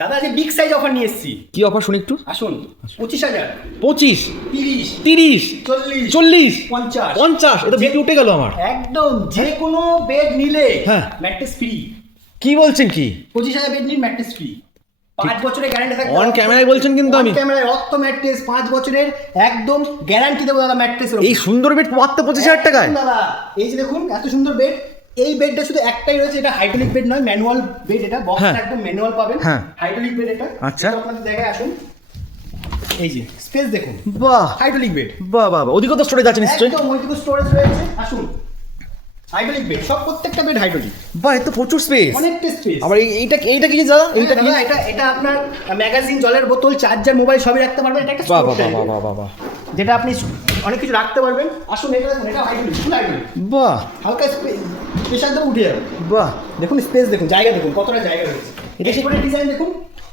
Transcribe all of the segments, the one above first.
দাদা আজকে big size offer নিয়ে এসেছি। কি অফার শুনি একটু? আসুন 25,000, 25, 30, 30, 40, 40, 50, 50, এটা বিক্রি উঠে গেল আমার। একদম যে কোনো বেড নিলে হ্যাঁ। Mattress free. কি বলছেন কি? 25,000 বেড নিন, ম্যাট্রেস ফ্রি, 5 বছরের গ্যারান্টি থাকবে। অন ক্যামেরায় বলছেন কিন্তু আমি। অন ক্যামেরায় অর্থ ম্যাট্রেস 5 বছরের একদম গ্যারান্টি দেবো দাদা ম্যাট্রেসের। এই সুন্দর বেড মাত্র 25,000 টাকায়? দাদা এই যে দেখুন এত সুন্দর বেড। এই বেডটা শুধু একটাই রয়েছে, এটা হাইড্রোলিক বেড নয়, ম্যানুয়াল বেড। এটা বক্সটা একদম ম্যানুয়াল পাবেন। হ্যাঁ। হাইড্রোলিক বেড এটা। আচ্ছা। তো আপনাদের জায়গায় আসুন, এই যে স্পেস দেখুন, বাহ হাইড্রোলিক বেড। বাহ বাহ বাহ, ওদিকে তো স্টোরেজ আছে নিশ্চয়ই। একদম ওইটুকু স্টোরেজ রয়েছে। আসুন, হাইড্রোলিক বেড, সব প্রত্যেকটা বেড হাইড্রোলিক। বাহ, এত প্রচুর স্পেস। অনেকটা স্পেস। আবার এইটা কি দাদা? এইটা কি? এটা আপনার ম্যাগাজিন, জলের বোতল, চার্জার, মোবাইল সবই রাখতে পারবেন। এটা একটা বাহ স্টোর বাহ বাহ বাহ বাহ বাহ, যেটা আপনি অনেক কিছু রাখতে পারবেন। আসুন এটা দেখুন, এটা হাইড্রোলিক, ফুল হাইড্রোলিক। বাহ হালকা প্রেশার দেবো উঠে যাবে। বাহ, দেখুন স্পেস দেখুন, জায়গা দেখুন, কতটা জায়গা রয়েছে। এটা কি ডিজাইন দেখুন।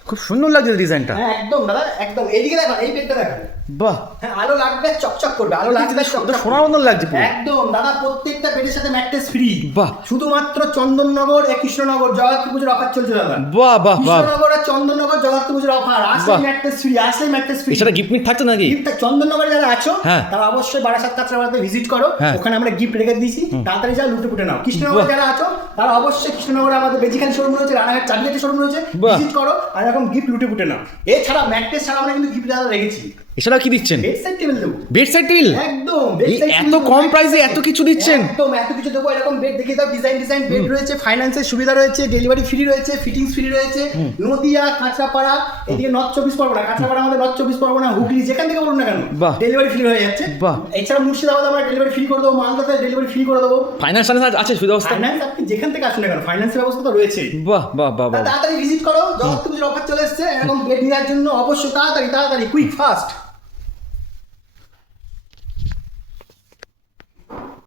খুব সুন্দর লাগছে ডিজাইনটা। হ্যাঁ একদম দাদা, একদম। এইদিকে দেখুন, এই বেডটা দেখুন। বাহ, হ্যাঁ, আলো লাগবে, চকচক করবে, আলো লাগবে, চকচক সোনার মতন লাগছে পুরো। একদম দাদা। প্রত্যেকটা বেডের সাথে ম্যাট্রেস ফ্রি। বাহ। শুধুমাত্র চন্দননগর, কৃষ্ণনগর, জগদ্ধাত্রী পুজোর অফার চলছে দাদা। বাহ বাহ বাহ, কৃষ্ণনগর আর চন্দননগর জগদ্ধাত্রী পুজোর অফার। আসলে বাহ। ম্যাট্রেস ফ্রি, আসলে ম্যাট্রেস ফ্রি। এছাড়া গিফট মিট থাকছে নাকি? চন্দননগরে যারা আছো হ্যাঁ। তারা অবশ্যই বারাসাত কাঁচরাপাড়াতে ভিজিট করো। হ্যাঁ। ওখানে আমরা গিফট রেখে দিয়েছি, তাড়াতাড়ি যা লুটে পুটে নাও। কৃষ্ণনগরে বাহ। যারা আছো তারা অবশ্যই কৃষ্ণনগরে আমাদের বেজিখালি শোরুম রয়েছে, রানাঘাট চাবিঘাটে শোরুম রয়েছে, বাহ। ভিজিট করো আর এরকম গিফট লুটে পুটে নাও। এছাড়া ম্যাট্রেস ছাড়া আমরা কিন্তু গিফট দাদা রেখেছি। এছাড়া কি দিচ্ছেন? বেড সাইড টেবিল দেবো। Bed side table? একদম এই এত কম প্রাইসে এত কিছু দিচ্ছেন? একদম এত কিছু দেবো। এরকম বেড দেখিয়ে দাও, ডিজাইন বেড রয়েছে, ফাইন্যান্সের সুবিধা রয়েছে, ডেলিভারি ফ্রি রয়েছে, ফিটিংস ফ্রি রয়েছে। নদিয়া, কাঁচরাপাড়া, এদিকে নর্থ 24 পরগনা, কাঁচরাপাড়া আমাদের নর্থ 24 পরগনা, হুগলি, যেখান থেকে বলুন না কেন বাহ। ডেলিভারি ফ্রি হয়ে যাচ্ছে। বাহ। এছাড়া মুর্শিদাবাদ আমরা ডেলিভারি ফ্রি করে দেবো, মালদাতে ডেলিভারি ফ্রি করে দেবো। ফাইন্যান্স আছে সুবিধা ব্যবস্থা? ফাইন্যান্স আপনি যেখান থেকে আসুন না কেন, ফাইন্যান্সের ব্যবস্থা তো রয়েছে। বাহ বাহ বাহ বাহ, তাড়াতাড়ি ভিজিট করো, জগৎ পুজোর অফার চলে এসেছে। এরকম বেড নেওয়ার জন্য অবশ্যই তাড়াতাড়ি কুইক ফাস্ট।